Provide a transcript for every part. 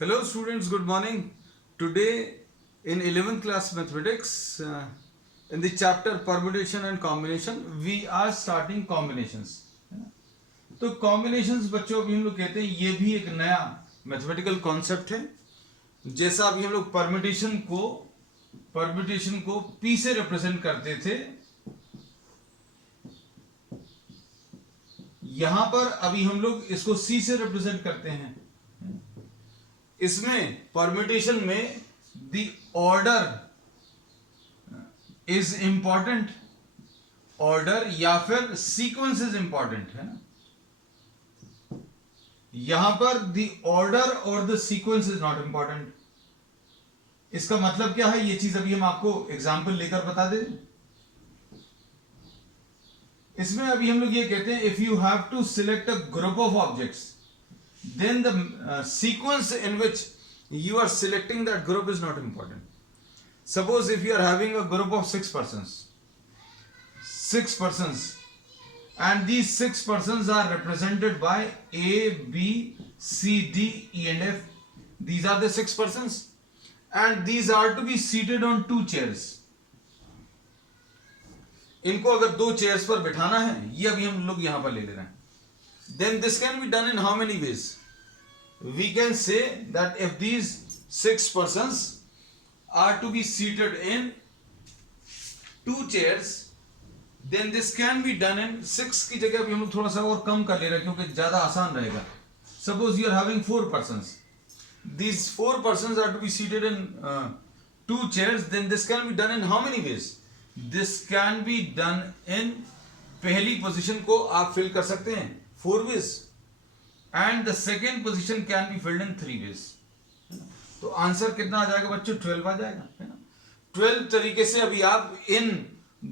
Hello students, good morning. Today in 11th class mathematics, in the chapter permutation and combination, we are starting combinations. है ना? तो combinations बच्चों अभी हम लोग कहते हैं ये भी एक नया मैथमेटिकल कॉन्सेप्ट है. जैसा अभी हम लोग परम्यूटेशन को P से रिप्रेजेंट करते थे, यहां पर अभी हम लोग इसको C से रिप्रेजेंट करते हैं. इसमें परम्यूटेशन में the order is important, order या फिर सीक्वेंस इज इंपॉर्टेंट, है ना. यहां पर द ऑर्डर और the sequence is not important. इसका मतलब क्या है, ये चीज अभी हम आपको एग्जांपल लेकर बता दें. इसमें अभी हम लोग ये कहते हैं if you have to select a group of objects, then the sequence in which you are selecting that group is not important. Suppose if you are having a group of six persons and these six persons are represented by A, B, C, D, E and F. These are the six persons and these are to be seated on two chairs. इनको अगर दो chairs पर बिठाना है, ये अभी हम लोग यहां पर ले ले रहे हैं. Then this can be done in how many ways? We can say that if these six persons are to be seated in two chairs, then this can be done in six की जगह भी हम लोग थोड़ा सा और कम कर ले रहे हैं क्योंकि ज्यादा आसान रहेगा. Suppose you are having four persons. These four persons are to be seated in two chairs. Then this can be done in how many ways? This can be done in पहली पोजीशन को आप fill कर सकते हैं 4 ways and the second position can be filled in 3 ways. तो answer कितना आ जाएगा बच्चों? 12 आ जाएगा, है ना. 12 तरीके से अभी आप इन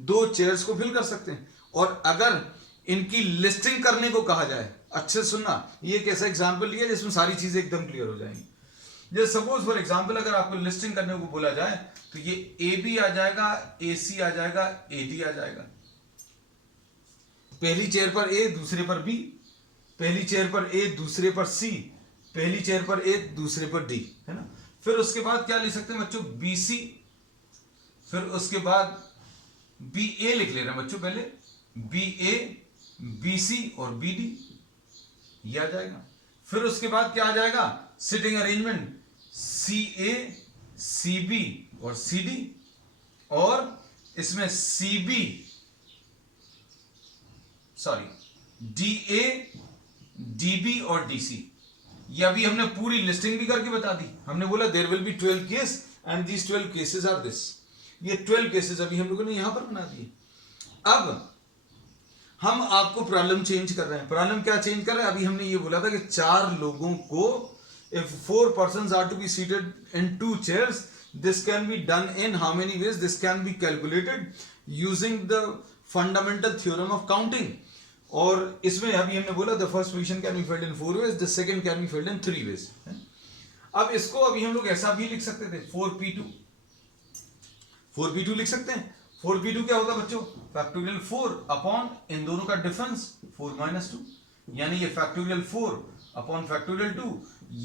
दो चेयर्स को फिल कर सकते हैं. और अगर इनकी लिस्टिंग करने को कहा जाए, अच्छे सुनना, ये एक ऐसा एग्जांपल लिया जिसमें सारी चीजें एकदम क्लियर हो जाएंगी. जैसे सपोज फॉर एग्जांपल अगर आपको लिस्टिंग करने को बोला जाए तो ये ए बी आ जाएगा, ए सी आ जाएगा, ए डी आ जाएगा. पहली चेयर पर ए, दूसरे पर बी, पहली चेयर पर ए, दूसरे पर सी, पहली चेयर पर ए, दूसरे पर डी, है ना. फिर उसके बाद क्या लिख सकते हैं बच्चों? B C. फिर उसके बाद बी ए लिख ले रहे हैं बच्चों, पहले बी ए, बी सी और बी डी, ये आ जाएगा. फिर उसके बाद क्या आ जाएगा? Sitting arrangement C A, C B और सी डी. और इसमें C B D A, D B और डी सी. ये अभी हमने पूरी लिस्टिंग भी करके बता दी. हमने बोला there will be 12 case and these 12 cases are this. ये 12 केसेस अभी हम लोगों ने यहां पर बना दिए. अब हम आपको प्रॉब्लम चेंज कर रहे हैं. प्रॉब्लम क्या चेंज कर रहे हैं? अभी हमने ये बोला था कि चार लोगों को, if 4 persons are to be seated in 2 chairs, this can be done in how many ways? This can be calculated using the fundamental theorem of counting. और इसमें अभी हमने बोला the first position can be filled in 4 ways, the second can be filled in 3 ways. अब इसको अभी हम लोग ऐसा भी लिख सकते थे 4p2 लिख सकते हैं. 4p2 क्या होगा बच्चों? फैक्टोरियल 4 अपॉन इन दोनों का डिफरेंस 4 - 2, यानी ये फैक्टोरियल 4 अपॉन फैक्टोरियल 2,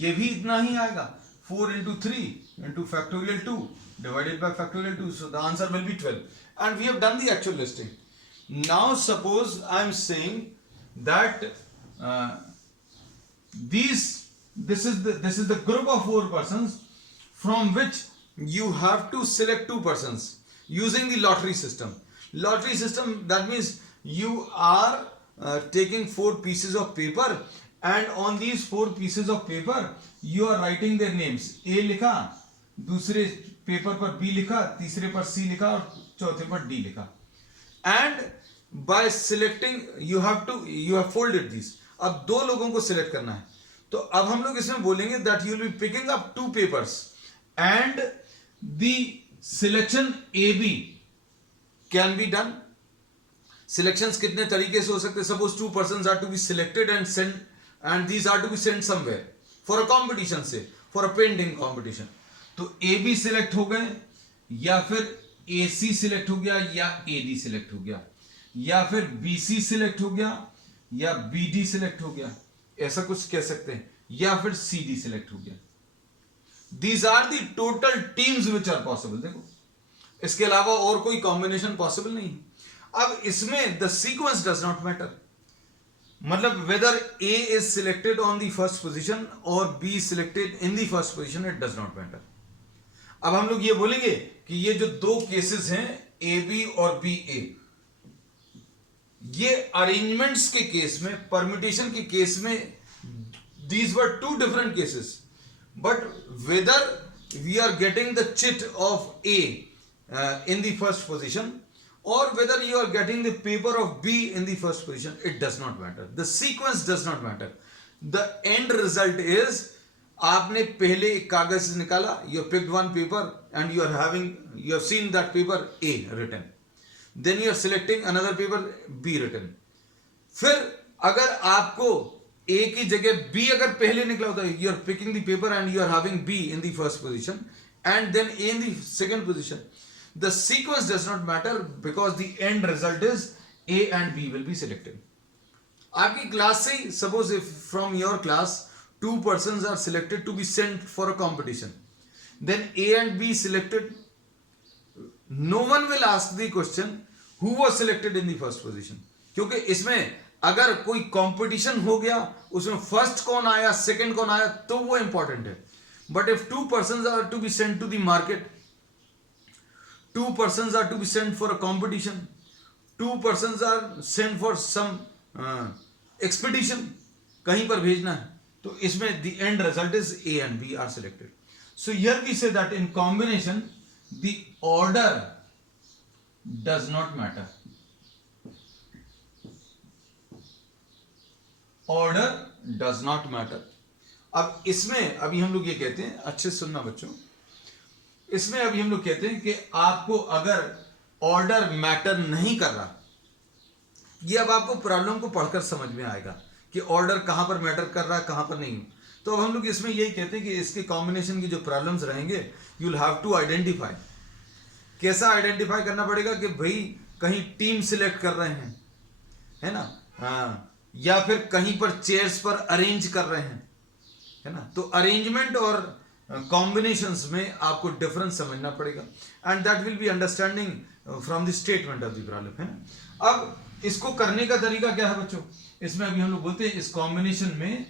ये भी इतना ही आएगा. 4 into 3 into factorial 2 divided by factorial 2. So the answer will be 12. And we have done the actual listing. Now suppose I am saying that this is the group of 4 persons from which you have to select 2 persons using the lottery system. Lottery system, that means you are taking 4 pieces of paper and on these 4 pieces of paper you are writing their names. A लिखा, दूसरे paper पर B लिखा, तीसरे पर C लिखा और चौथे पर D लिखा. And by selecting you have folded these. अब दो लोगों को सिलेक्ट करना है. तो अब हम लोग इसमें बोलेंगे that you will be picking up 2 papers and the selection AB can be done. Selections कितने तरीके से हो सकते हैं? Suppose 2 persons are to be selected and these are to be sent somewhere for a competition, say for a painting competition. तो AB select हो गए, या फिर AC सिलेक्ट हो गया, या AD सिलेक्ट हो गया, या फिर BC सिलेक्ट हो गया, या BD सिलेक्ट हो गया, ऐसा कुछ कह सकते हैं, या फिर CD सिलेक्ट हो गया. These are the total teams which are possible. देखो इसके अलावा और कोई कॉम्बिनेशन पॉसिबल नहीं। अब इसमें the sequence does not matter, मतलब whether A is selected on the first position और B selected in the first position, it does not matter. अब हम लोग ये बोलेंगे कि ये जो दो केसेस हैं ए बी और बी ए, ये अरेंजमेंट्स के केस में, परम्यूटेशन के केस में, these were two different cases, but whether we are getting the chit of A in the first position or whether you are getting the paper of B in the first position, it does not matter. The sequence does not matter. The end result is आपने पहले एक कागज निकाला, you picked one paper and you have seen that paper A written, then you are selecting another paper B written. फिर अगर आपको A की जगह B अगर पहले निकला होता है, you are picking the paper and you are having B in the first position and then A in the second position. The sequence does not matter because the end result is A and B will be selected. आपकी class से suppose if from your class 2 persons are selected to be sent for a competition, then A and B selected, no one will ask the question who was selected in the first position, क्योंकि इसमें अगर कोई competition हो गया, उसमें first कौन आया second कौन आया तो वो इंपॉर्टेंट है। But if 2 persons are to be sent to the market, 2 persons are to be sent for a competition, 2 persons are sent for some expedition, कहीं पर भेजना है, तो इसमें the end result is A and B are selected. So here we say that in combination the order does not matter, order does not matter. अब इसमें अभी हम लोग ये कहते हैं, अच्छे सुनना बच्चों, इसमें अभी हम लोग कहते हैं कि आपको अगर ऑर्डर मैटर नहीं कर रहा, ये अब आपको प्रॉब्लम को पढ़कर समझ में आएगा कि ऑर्डर कहां पर मैटर कर रहा है कहां पर नहीं। तो अब हम लोग इसमें यही कहते हैं कि इसके कॉम्बिनेशन की जो प्रॉब्लम्स रहेंगे, you will have to identify. कैसा आइडेंटिफाई करना पड़ेगा कि भाई कहीं टीम सिलेक्ट कर रहे हैं, है ना, हाँ, या फिर कहीं पर चेयर्स पर अरेंज कर रहे हैं, है ना, तो अरेंजमेंट और कॉम्बिनेशंस में आपको डिफरेंस समझना पड़ेगा and that will be understanding from the statement of the problem, है ना। अब इसको करने का तरीका क्या है बच्चों, इसमें अभी हम लोग बोलते हैं इस कॉम्बिनेशन में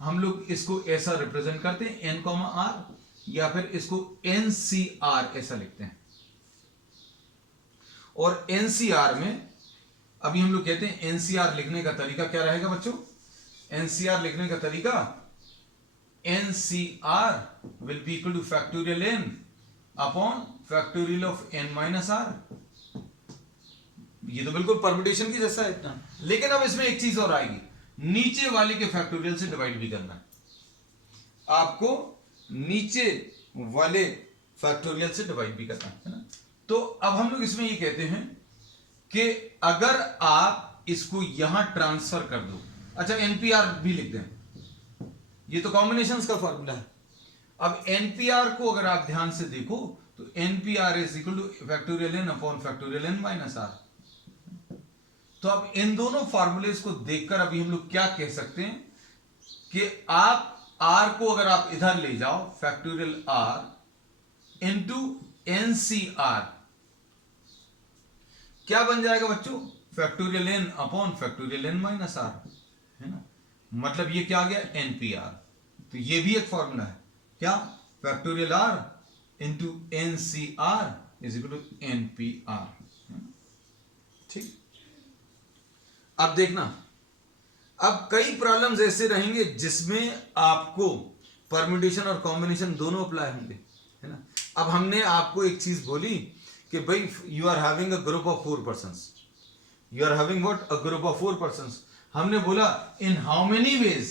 हम लोग इसको ऐसा रिप्रेजेंट करते हैं एन कॉमा आर, या फिर इसको एनसीआर ऐसा लिखते हैं। और एनसीआर में अभी हम लोग कहते हैं एनसीआर लिखने का तरीका क्या रहेगा बच्चों, एनसीआर लिखने का तरीका, NCR will be equal to factorial N upon factorial of N minus R. ये तो बिल्कुल परम्यूटेशन की जैसा है इतना, लेकिन अब इसमें एक चीज और आएगी, नीचे वाले के फैक्टोरियल से डिवाइड भी करना है आपको, नीचे वाले फैक्टोरियल से डिवाइड भी करना है ना। तो अब हम लोग इसमें ये कहते हैं कि अगर आप इसको यहां ट्रांसफर कर दो, अच्छा एनपीआर भी लिख दें, ये तो कॉम्बिनेशंस का फॉर्मूला है। अब एनपीआर को अगर आप ध्यान से देखो तो NPR is equal to factorial N upon factorial N minus R. तो अब इन दोनों फॉर्मूलेस को देखकर अभी हम लोग क्या कह सकते हैं कि आप आर को अगर आप इधर ले जाओ, फैक्टोरियल आर इंटू एनसीआर, क्या बन जाएगा बच्चों, factorial N upon factorial N minus R, है ना। मतलब ये क्या आ गया, एनपीआर। तो ये भी एक फॉर्मूला है, क्या, factorial R into NCR is equal to NPR. ठीक, अब देखना, अब कई प्रॉब्लम्स ऐसे रहेंगे जिसमें आपको परम्यूटेशन और कॉम्बिनेशन दोनों अप्लाई होंगे, है ना। अब हमने आपको एक चीज बोली कि भाई you are having a group of 4 persons, you are having what, a group of 4 persons। हमने बोला in how many ways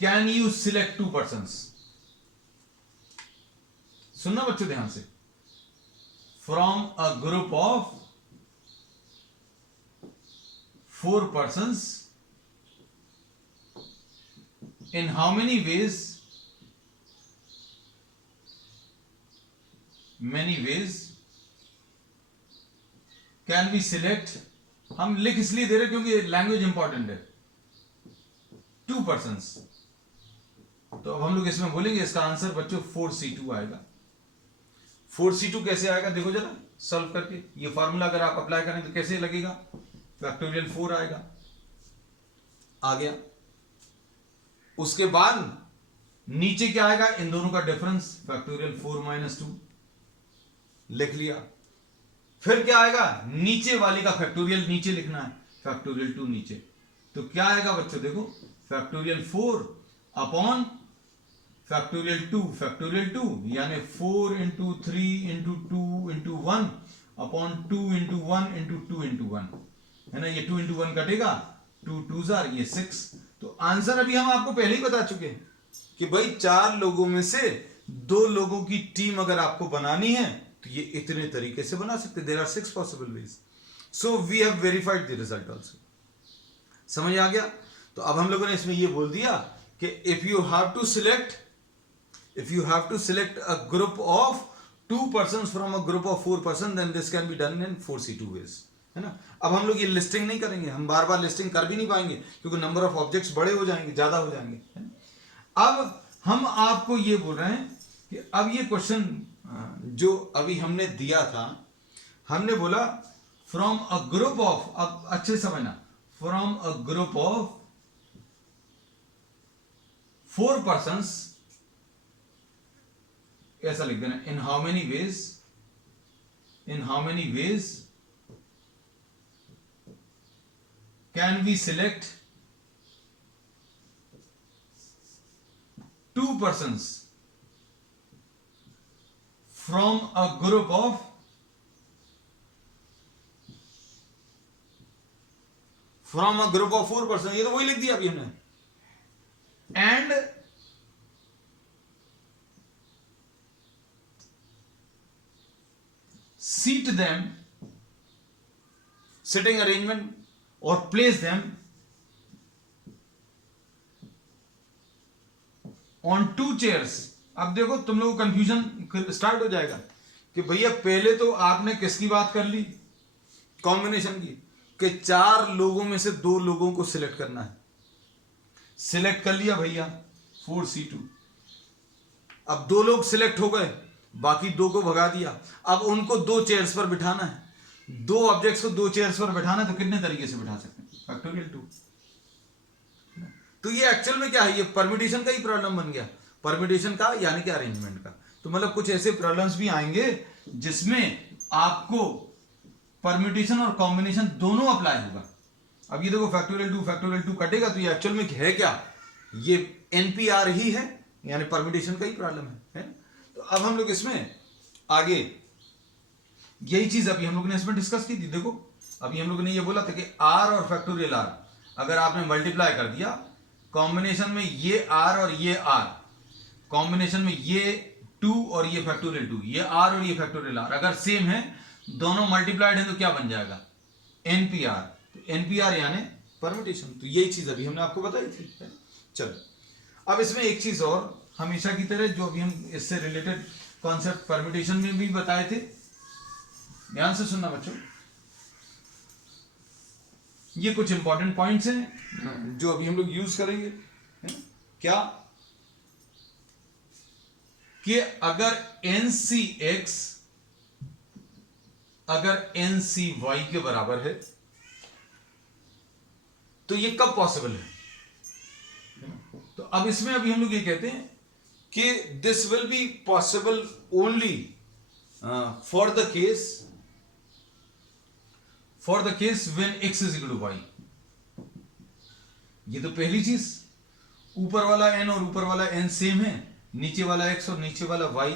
can you select 2 persons। सुनना बच्चों ध्यान से, from a group of 4 persons, in how many ways, many ways can we select, हम लिख इसलिए दे रहे क्योंकि लैंग्वेज इंपॉर्टेंट है, 2 persons। तो अब हम लोग इसमें बोलेंगे इसका आंसर बच्चों 4C2 आएगा। 4C2 कैसे आएगा देखो जरा सॉल्व करके, ये फॉर्मूला अगर आप अप्लाई करें तो कैसे लगेगा, फैक्टोरियल 4 आएगा, आ गया। उसके बाद नीचे क्या आएगा, इन दोनों का डिफरेंस, फैक्टोरियल 4 - 2 लिख लिया। फिर क्या आएगा, नीचे वाली का फैक्टोरियल नीचे लिखना है, फैक्टोरियल 2 नीचे। तो क्या आएगा बच्चों देखो, फैक्टोरियल 4 अपॉन फैक्टोरियल 2 यानी 4 × 3 × 2 × 1 अपॉन 2 × 1 × 2 × 1 है ना। ये 2 × 1 कटेगा, 2 2s are ये 6। तो आंसर अभी हम आपको पहले ही बता चुके हैं कि भाई 4 लोगों में से 2 लोगों की टीम अगर आपको बनानी है तो ये इतने तरीके से बना सकते। There are 6 possible ways, so we have verified the result also. समझ आ गया। तो अब हम लोगों ने इसमें ये बोल दिया कि if you have to select a group of 2 persons from a group of 4 person, then this can be done in 4C2 ways, है ना। अब हम लोग ये लिस्टिंग नहीं करेंगे, हम बार बार लिस्टिंग कर भी नहीं पाएंगे क्योंकि नंबर ऑफ ऑब्जेक्ट्स बड़े हो जाएंगे, ज्यादा हो जाएंगे, है ना? अब हम आपको ये बोल रहे हैं कि अब ये क्वेश्चन जो अभी हमने दिया था, हमने बोला फ्रॉम अ ग्रुप ऑफ, अब अच्छे समझना, from a group of 4 persons, ऐसा लिख देना, in how many ways can we select 2 persons from a group of 4 person, ये तो वही लिख दिया अभी हमने, and seat them, sitting arrangement, or place them on 2 chairs। अब देखो तुम लोगों को कंफ्यूजन स्टार्ट हो जाएगा कि भैया पहले तो आपने किसकी बात कर ली, कॉम्बिनेशन की, कि 4 लोगों में से 2 लोगों को सिलेक्ट करना है। सिलेक्ट कर लिया भैया 4C2। अब 2 लोग सिलेक्ट हो गए, बाकी 2 को भगा दिया। अब उनको 2 चेयर्स पर बिठाना है, 2 ऑब्जेक्ट्स को 2 चेयर्स पर बिठाना है, तो कितने तरीके से बिठा सकते हैं, फैक्टोरियल 2। तो ये एक्चुअल में क्या है, ये परम्यूटेशन का ही प्रॉब्लम बन गया, परम्यूटेशन का यानी कि अरेंजमेंट का। तो मतलब कुछ ऐसे प्रॉब्लम्स भी आएंगे जिसमें आपको परम्यूटेशन और कॉम्बिनेशन दोनों अप्लाई होगा। अब ये देखो फैक्टोरियल 2 कटेगा, तो ये एक्चुअल में है क्या, ये NPR ही है, यानी परम्यूटेशन का ही प्रॉब्लम है। तो अब हम लोग इसमें आगे यही चीज अभी हम लोग ने इसमें डिस्कस की थी। देखो अभी हम लोग ने ये बोला था कि R और फैक्टोरियल R अगर आपने मल्टीप्लाई कर दिया, कॉम्बिनेशन में ये R और ये R, कॉम्बिनेशन में ये 2 और ये फैक्टोरियल 2, ये R और ये फैक्टोरियल R अगर सेम है, दोनों मल्टीप्लाइड है, तो क्या बन जाएगा, NPR। तो NPR यानी परम्यूटेशन। तो यही चीज अभी हमने आपको बताई थी। चलो अब इसमें एक चीज और, हमेशा की तरह जो अभी हम इससे रिलेटेड कॉन्सेप्ट परम्यूटेशन में भी बताए थे, ध्यान से सुनना बच्चों, ये कुछ इंपॉर्टेंट पॉइंट्स हैं जो अभी हम लोग यूज करेंगे, है ना? क्या कि अगर NCX अगर NCY के बराबर है तो ये कब पॉसिबल है। तो अब इसमें अभी हम लोग ये कहते हैं कि this will be possible only for the case when x is equal to y। ये तो पहली चीज, ऊपर वाला n और ऊपर वाला n सेम है, नीचे वाला x और नीचे वाला y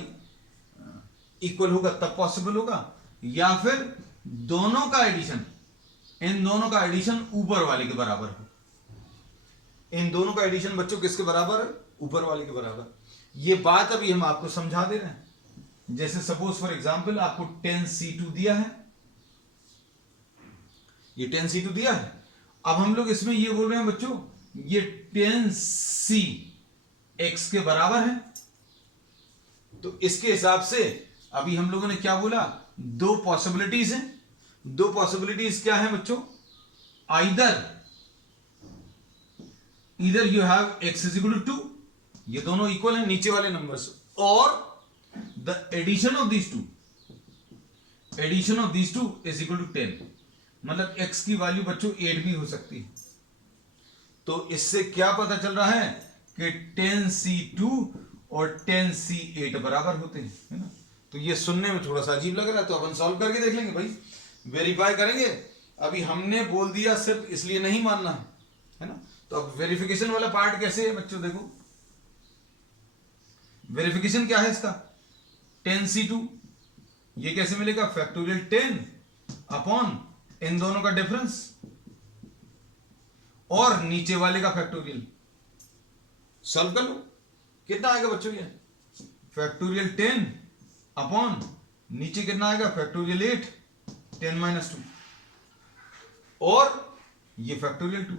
इक्वल होगा तब पॉसिबल होगा, या फिर दोनों का एडिशन, इन दोनों का एडिशन ऊपर वाले के बराबर हो। इन दोनों का एडिशन बच्चों किसके बराबर है, ऊपर वाले के बराबर। ये बात अभी हम आपको समझा दे रहे हैं। जैसे सपोज फॉर एग्जांपल आपको 10C2 दिया है, ये 10C2 दिया है। अब हम लोग इसमें ये बोल रहे हैं बच्चों, ये 10C x के बराबर है। तो इसके हिसाब से अभी हम लोगों ने क्या बोला, 2 पॉसिबिलिटीज हैं। 2 पॉसिबिलिटीज क्या है बच्चों, either you have x is equal to 2 ये दोनों इक्वल है नीचे वाले नंबर्स, और the addition of these two, addition of these two is equal to 10, मतलब x की वैल्यू बच्चों 8 भी हो सकती है। तो इससे क्या पता चल रहा है कि 10C2 और 10C8 बराबर होते हैं, है ना। तो ये सुनने में थोड़ा सा अजीब लग रहा है, तो अपन सॉल्व करके देख लेंगे भाई, वेरीफाई करेंगे। अभी हमने बोल दिया सिर्फ इसलिए नहीं मानना है ना। तो अब वेरिफिकेशन वाला पार्ट कैसे है बच्चों, देखो वेरिफिकेशन क्या है इसका, 10C2 ये कैसे मिलेगा, फैक्टोरियल 10 अपॉन इन दोनों का डिफरेंस और नीचे वाले का फैक्टोरियल। सॉल्व कर लो, कितना आएगा बच्चों ये, फैक्टोरियल 10 अपॉन नीचे कितना आएगा, फैक्टोरियल 8, 10 - 2 और ये फैक्टोरियल 2।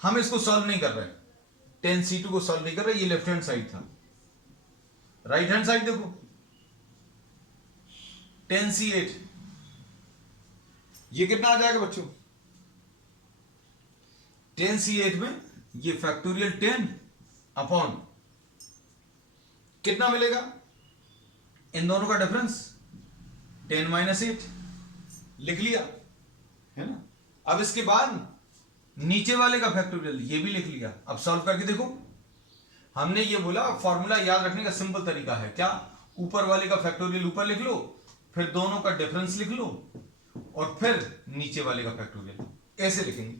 हम इसको सॉल्व नहीं कर रहे, 10C2 को सॉल्व नहीं कर रहे, ये लेफ्ट हैंड साइड था। राइट हैंड साइड देखो, 10C8 ये कितना आ जाएगा बच्चों, 10C8 में ये फैक्टोरियल 10 अपॉन कितना मिलेगा, इन दोनों का डिफरेंस 10 - 8 लिख लिया, है ना। अब इसके बाद नीचे वाले का फैक्टोरियल ये भी लिख लिया। अब सॉल्व करके देखो, हमने ये बोला फॉर्मूला याद रखने का सिंपल तरीका है क्या, ऊपर वाले का फैक्टोरियल ऊपर लिख लो, फिर दोनों का डिफरेंस लिख लो और फिर नीचे वाले का फैक्टोरियल, ऐसे लिखेंगे।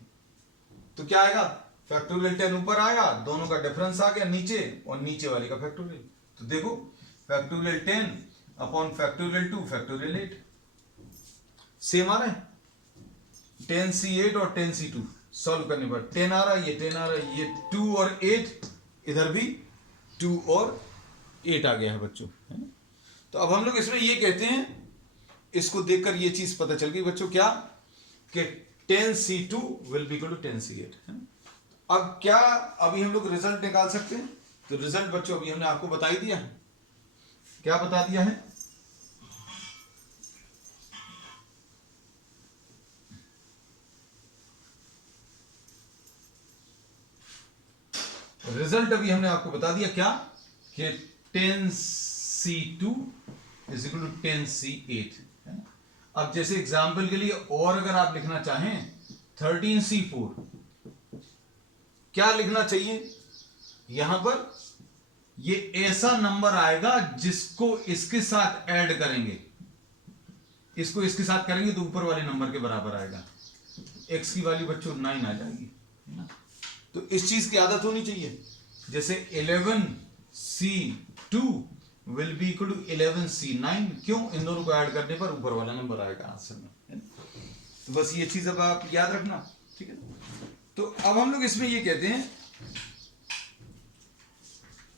तो क्या आएगा, फैक्टोरियल 10 ऊपर आएगा, दोनों का डिफरेंस आ गया नीचे और नीचे वाले का फैक्टोरियल। तो देखो factorial 10 upon factorial 2 factorial 8 same आ रहा है, 10C8 और 10C2 सॉल्व करने पर 10 आ रहा है, ये 10 आ रहा है, ये 2 और 8 इधर भी 2 और 8 आ गया है बच्चों, है ना। तो अब हम लोग इसमें ये कहते हैं, इसको देखकर ये चीज पता चल गई बच्चों क्या, कि 10C2 will be equal to 10C8, है ना। अब क्या अभी हम लोग रिजल्ट निकाल सकते हैं, तो रिजल्ट बच्चों अभी हमने आपको बता ही दिया है, क्या बता दिया है, रिजल्ट अभी हमने आपको बता दिया क्या, कि 10C2 is equal to 10C8, है ना। अब जैसे एग्जाम्पल के लिए और अगर आप लिखना चाहें 13C4, क्या लिखना चाहिए यहां पर, ये ऐसा नंबर आएगा जिसको इसके साथ ऐड करेंगे, इसको इसके साथ करेंगे तो ऊपर वाले नंबर के बराबर आएगा, x की वैल्यू बच्चों 9 आ जाएगी, है ना। तो इस चीज की आदत होनी चाहिए, जैसे 11C2 will be equal to 11C9, क्यों, इन दोनों को ऐड करने पर ऊपर वाला नंबर आएगा आंसर में, है ना? तो बस ये चीज अब आप याद रखना, ठीक है। तो अब हम लोग इसमें ये कहते हैं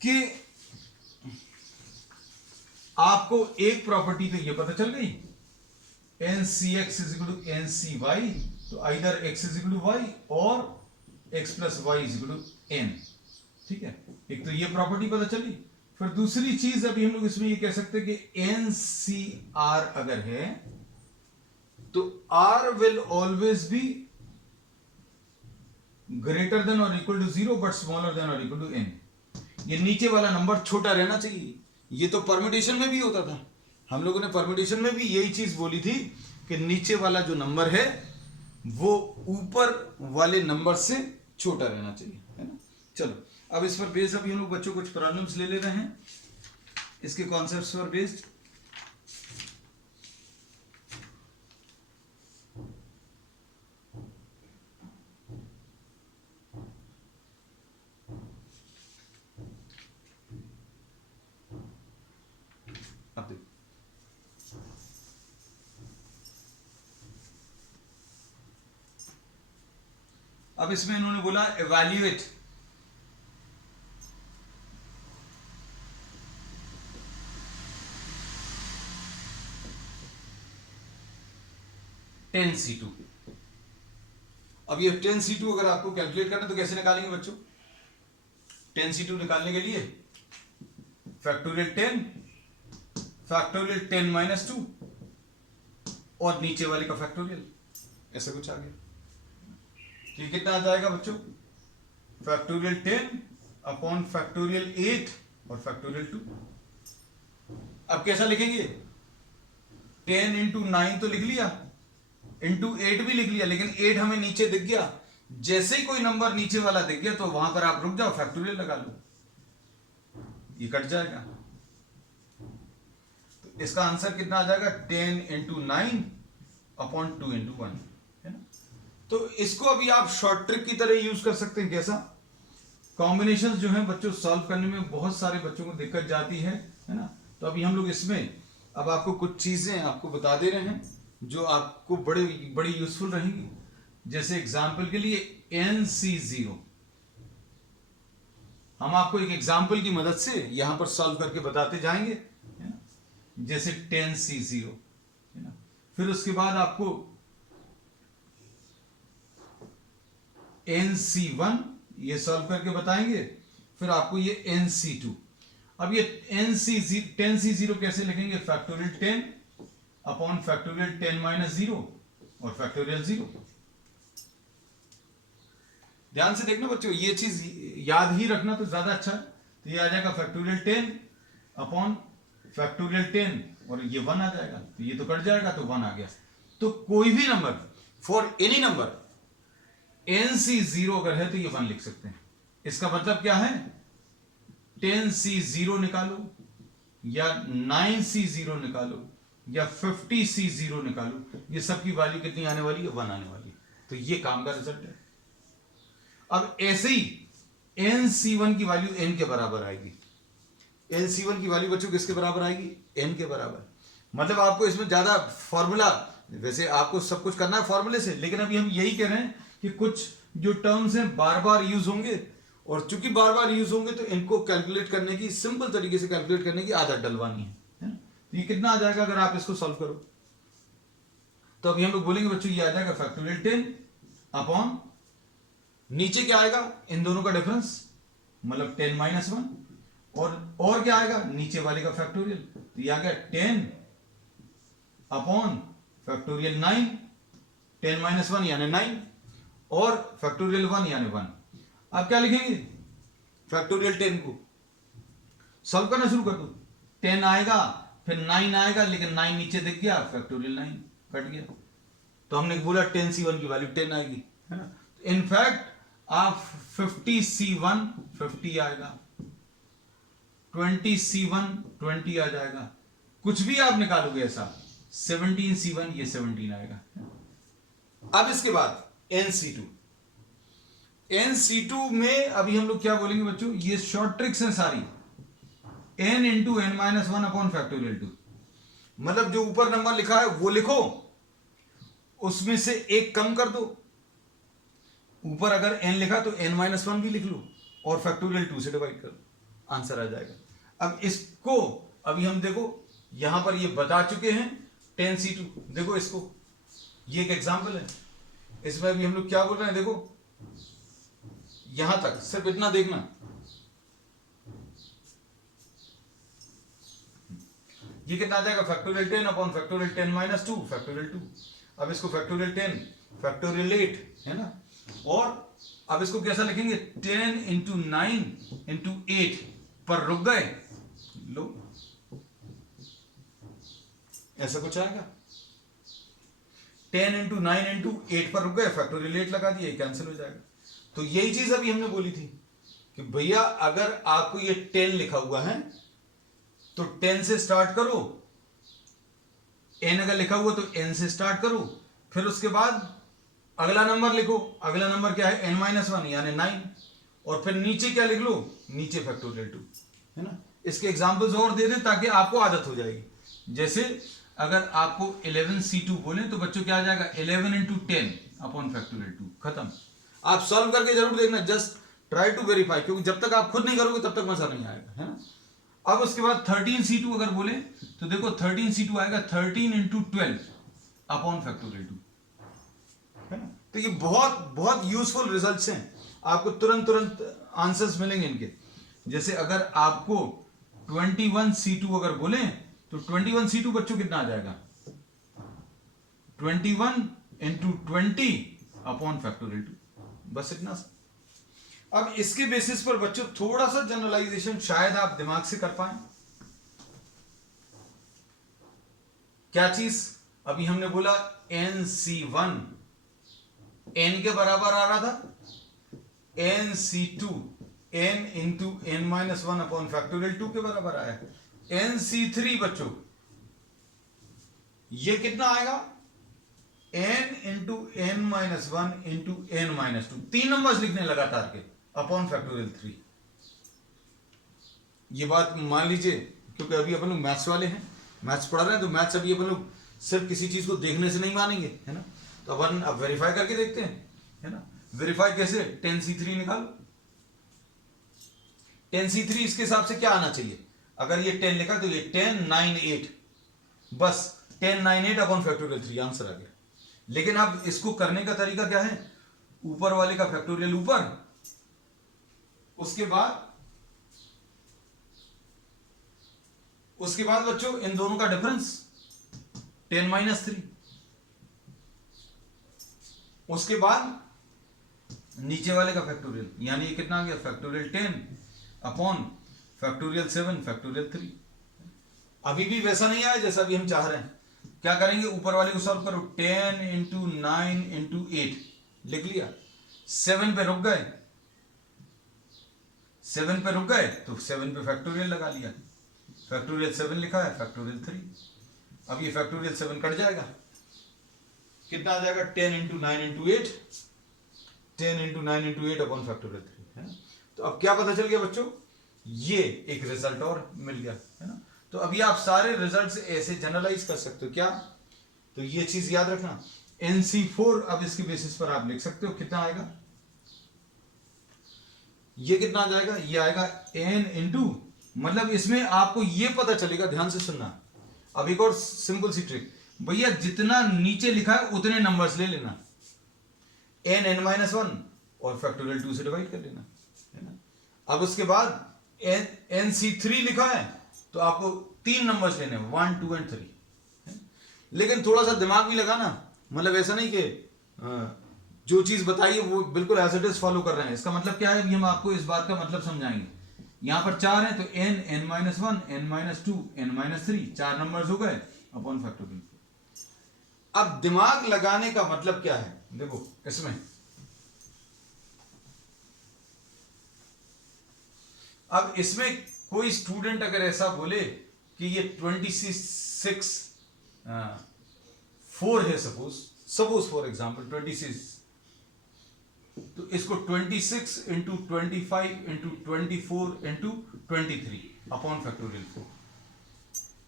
कि आपको एक प्रॉपर्टी तो ये पता चल गई, NCX is equal to NCY, तो either x is equal to y और x plus Y is equal to n, ठीक है। एक तो ये प्रॉपर्टी पता चली, फिर दूसरी चीज अभी हम लोग इसमें ये कह सकते हैं कि NCR अगर है तो R will always be greater than और equal to 0 but smaller than और इक्वल टू n। ये नीचे वाला नंबर छोटा रहना चाहिए, ये तो परम्यूटेशन में भी होता था, हम लोगों ने परम्यूटेशन में भी यही चीज बोली थी कि नीचे वाला जो नंबर है वो ऊपर वाले नंबर से छोटा रहना चाहिए, है ना। चलो अब इस पर बेस्ड अभी हम लोग बच्चों कुछ प्रॉब्लम्स ले ले रहे हैं इसके कॉन्सेप्ट्स पर बेस्ड। अब देखो अब इसमें इन्होंने बोला एवैल्यूएट C2। अब ये 10C2 अगर आपको कैलकुलेट करना तो कैसे निकालेंगे बच्चों, 10C2 निकालने के लिए फैक्टोरियल 10 फैक्टोरियल 10 - 2 और नीचे वाले का फैक्टोरियल, ऐसा कुछ आ गया। तो ये कितना आ जाएगा बच्चों, फैक्टोरियल 10 अपॉन फैक्टोरियल 8 और फैक्टोरियल 2। अब कैसा लिखेंगे? 10 इंटू 9 तो लिख लिया, इंटू 8 भी लिख लिया, लेकिन 8 हमें नीचे दिख गया। जैसे ही कोई नंबर नीचे वाला दिख गया तो वहां पर आप रुक जाओ, फैक्टोरियल लगा लो, ये कट जाएगा। तो इसका आंसर कितना आ जाएगा? 10 इंटू 9 अपॉन 2 इंटू 1, है ना। तो इसको अभी आप शॉर्ट ट्रिक की तरह यूज कर सकते हैं। कैसा? कॉम्बिनेशन जो है बच्चों सॉल्व करने में बहुत सारे बच्चों को दिक्कत जाती है ना। तो अभी हम लोग इसमें अब आपको कुछ चीजें आपको बता दे रहे हैं जो आपको बड़ी यूजफुल रहेंगी। जैसे एग्जाम्पल के लिए NC0, हम आपको एक एग्जाम्पल की मदद से यहां पर सॉल्व करके बताते जाएंगे, है ना। जैसे 10C0, है ना। फिर उसके बाद आपको NC1 ये सॉल्व करके बताएंगे, फिर आपको ये NC2। अब ये 10C0 कैसे लिखेंगे? फैक्टोरियल 10 अपॉन फैक्टोरियल 10 माइनस 0 और फैक्टोरियल 0। ध्यान से देखना बच्चों, ये चीज याद ही रखना तो ज्यादा अच्छा है। तो ये आ जाएगा फैक्टोरियल 10 अपॉन फैक्टोरियल 10 और ये 1 आ जाएगा, तो ये तो कट जाएगा, तो 1 आ गया। तो कोई भी number, for any number NC0 अगर है तो ये 1 लिख सकते हैं। इसका मतलब क्या है? 10C0 निकालो या 9C0 निकालो या 50C0 निकालो, ये सब की वैल्यू कितनी आने वाली है? 1 आने वाली है। तो ये काम का रिजल्ट है। अब ऐसे ही NC1 की वैल्यू n के बराबर आएगी। NC1 की वैल्यू बच्चों किसके बराबर आएगी? n के बराबर। मतलब आपको इसमें ज्यादा फॉर्मूला, वैसे आपको सब कुछ करना है फॉर्मूले से, लेकिन अभी हम यही कह रहे हैं कि कुछ जो टर्म्स हैं बार बार यूज होंगे, और चूंकि बार बार यूज होंगे तो इनको कैलकुलेट करने की, सिंपल तरीके से कैलकुलेट करने की आदत डलवानी है ना। तो ये कितना आ जाएगा अगर आप इसको सॉल्व करो? तो अभी हम लोग बोलेंगे बच्चों ये आ जाएगा फैक्टोरियल 10 अपॉन, नीचे क्या आएगा? इन दोनों का डिफरेंस, मतलब 10 माइनस 1, और क्या आएगा? नीचे वाले का फैक्टोरियल। तो ये आ गया 10 अपॉन फैक्टोरियल 9, 10 माइनस 1 यानी 9 और फैक्टोरियल 1 यानी 1। अब क्या लिखेंगे? फैक्टोरियल 10 को सॉल्व करना शुरू कर दो। 10 आएगा, फिर 9 आएगा, लेकिन 9 नीचे दिख गया, फैक्टोरियल 9 कट गया। तो हमने बोला 10C1 की वैल्यू 10 आएगी, है ना। इनफैक्ट आप 50C1 50 आएगा, 20C1 20 आ जाएगा, कुछ भी आप निकालोगे ऐसा, 17C1 ये 17 आएगा। अब इसके बाद NC2 में अभी हम लोग क्या बोलेंगे बच्चों? ये शॉर्ट ट्रिक्स हैं सारी। n into n minus 1 upon factorial 2, मतलब जो ऊपर नंबर लिखा है वो लिखो, उसमें से एक कम कर दो। ऊपर अगर n लिखा तो n माइनस 1 भी लिख लो और फैक्टोरियल 2 से डिवाइड कर लो, आंसर आ जाएगा। अब इसको अभी हम देखो यहां पर ये बता चुके हैं 10C2, देखो इसको, ये एक एग्जांपल है। इसमें अभी हम लोग क्या बोल रहे हैं? देखो यहां तक सिर्फ इतना देखना, ये कितना आ जाएगा? Factorial 10 upon factorial 10 minus 2 factorial 2। अब इसको फैक्टोरियल 10 फैक्टोरियल 8, है ना। और अब इसको कैसा लिखेंगे? 10 इंटू 9 इंटू 8 पर रुक गए, लो ऐसा कुछ आएगा। 10 इंटू 9 इंटू 8 पर रुक गए, फैक्टोरियल 8 लगा दिया, कैंसिल हो जाएगा। तो यही चीज अभी हमने बोली थी कि भैया अगर आपको ये 10 लिखा हुआ है तो 10 से स्टार्ट करो, n अगर लिखा हुआ तो n से स्टार्ट करो, फिर उसके बाद अगला नंबर लिखो। अगला नंबर क्या है? n माइनस 1 यानी 9, और फिर नीचे क्या लिख लो? नीचे फैक्टोरियल 2, है ना। इसके एग्जांपल्स और दे दें ताकि आपको आदत हो जाएगी। जैसे अगर आपको 11C2 बोले तो बच्चों क्या आ जाएगा? 11 इंटू 10 अपॉन फैक्टोरियल 2, खत्म। आप सॉल्व करके जरूर देखना, जस्ट ट्राई टू वेरीफाई, क्योंकि जब तक आप खुद नहीं करोगे तब तक मजा नहीं आएगा, है ना। अब उसके बाद 13C2 अगर बोले तो देखो 13C2 आएगा 13 इंटू 12 अपॉन फैक्टोरियल 2, है ना। तो ये बहुत बहुत यूजफुल रिजल्ट्स हैं, आपको तुरंत आंसर्स मिलेंगे इनके। जैसे अगर आपको 21C2 अगर बोले तो 21C2 बच्चों कितना आ जाएगा? 21 इंटू 20 अपॉन फैक्टोरियल 2, बस इतना सा। अब इसके बेसिस पर बच्चों थोड़ा सा जनरलाइजेशन शायद आप दिमाग से कर पाए। क्या चीज? अभी हमने बोला NC1 n के बराबर आ रहा था, NC2 n into n-1 upon factorial 2 के बराबर आया। NC3 बच्चों ये कितना आएगा? n into n-1 into n-2, 3 numbers लिखने लगातार के अपॉन फैक्टोरियल 3। ये बात मान लीजिए, क्योंकि अभी अपन लोग मैथ्स वाले हैं, मैथ्स पढ़ रहे हैं, तो मैथ्स अभी अपन लोग सिर्फ किसी चीज को देखने से नहीं मानेंगे, है ना। तो अपन अब वेरीफाई करके देखते हैं, है ना। वेरीफाई कैसे? 10C3 निकालो। 10C3 इसके हिसाब से क्या आना चाहिए? अगर ये 10 लिखा तो ये 10 9 8, बस 10 9 8 अपॉन फैक्टोरियल 3 आंसर आ गया। लेकिन अब इसको करने का तरीका क्या है? ऊपर वाले का फैक्टोरियल ऊपर, उसके बाद बच्चों इन दोनों का डिफरेंस 10 - 3, उसके बाद नीचे वाले का फैक्टोरियल, यानी ये कितना आ गया? Factorial 10 upon factorial 7 factorial 3। अभी भी वैसा नहीं आया जैसा भी हम चाह रहे हैं। क्या करेंगे? ऊपर वाले को सॉल्व करो, 10 इंटू 9 इंटू 8 लिख लिया, 7 पे रुक गए, 7 पे रुक गए तो 7 पे फैक्टोरियल लगा लिया, फैक्टोरियल 7 लिखा है, फैक्टोरियल 3। अब ये फैक्टोरियल 7 कट जाएगा, कितना आ जाएगा? 10 into 9 into 8, 10 into 9 into 8 upon factorial 3, है ना। तो अब क्या पता चल गया बच्चों? ये एक रिजल्ट और मिल गया, है ना। तो अभी आप सारे रिजल्ट ऐसे जनरलाइज कर सकते हो। क्या? तो ये चीज याद रखना, NC4 अब इसके बेसिस पर आप लिख सकते हो, कितना आएगा? ये कितना आ जाएगा? ये आएगा n इंटू, मतलब इसमें आपको ये पता चलेगा, ध्यान से सुनना। अब एक और सिंपल सी ट्रिक, भैया जितना नीचे लिखा है उतने नंबर्स ले लेना, n n-1 और फैक्टोरियल 2 से डिवाइड कर लेना, है ना। अब उसके बाद NC3 लिखा है तो आपको 3 नंबर्स लेने, 1 2 एंड 3। लेकिन थोड़ा सा दिमाग भी लगाना, मतलब ऐसा नहीं कि जो चीज बताइए वो बिल्कुल एज इट इज फॉलो कर रहे हैं। इसका मतलब क्या है? अभी हम आपको इस बात का मतलब समझाएंगे। यहां पर 4 है तो n n-1 n-2 n-3, 4 numbers हो गए अपॉन फैक्टोरियल। अब दिमाग लगाने का मतलब क्या है? देखो इसमें अब इसमें कोई स्टूडेंट अगर ऐसा बोले कि ये 26 4 है, सपोज फॉर एग्जाम्पल 26, तो इसको 26 into 25 into 24 into 23 upon factorial 4,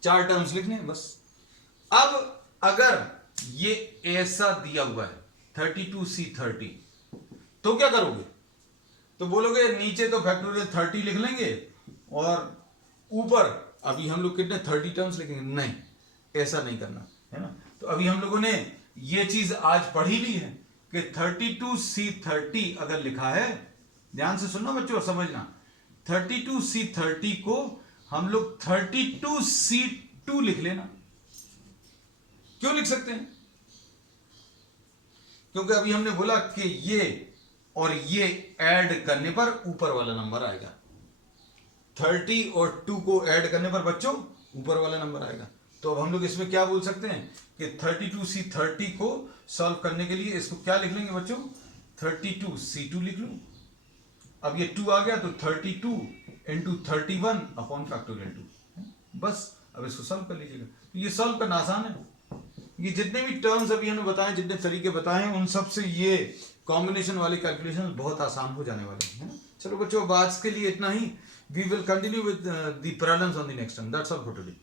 4 terms लिखने हैं बस। अब अगर ये ऐसा दिया हुआ है 32C30, तो क्या करोगे? तो बोलोगे नीचे तो फैक्टोरियल 30 लिख लेंगे और ऊपर अभी हम लोग कितने 30 टर्म्स लिखेंगे। नहीं, ऐसा नहीं करना, है ना। तो अभी हम लोगों ने ये चीज आज पढ़ी ली है कि 32C30 अगर लिखा है, ध्यान से सुनना बच्चों और समझना, 32C30 को हम लोग 32C2 लिख लेना। क्यों लिख सकते हैं? क्योंकि अभी हमने बोला कि ये और ये ऐड करने पर ऊपर वाला नंबर आएगा, 30 और 2 को ऐड करने पर बच्चों ऊपर वाला नंबर आएगा। तो अब हम लोग इसमें क्या बोल सकते हैं कि 32C30 को सॉल्व करने के लिए इसको क्या लिख लेंगे बच्चों? 32C2 लिख लूं। अब ये 2 आ गया तो 32 इंटू 31 अपॉन फैक्टोरियल 2, बस। अब इसको सॉल्व कर लीजिएगा। तो ये सॉल्व करना आसान है। ये जितने भी टर्म्स अभी हमने बताए, जितने तरीके बताए हैं, उन सब से ये कॉम्बिनेशन वाले कैलकुलेशन बहुत आसान हो जाने वाले हैं। चलो बच्चों, अब आज के लिए इतना ही। We will continue with the problems on the next time. That's all for today.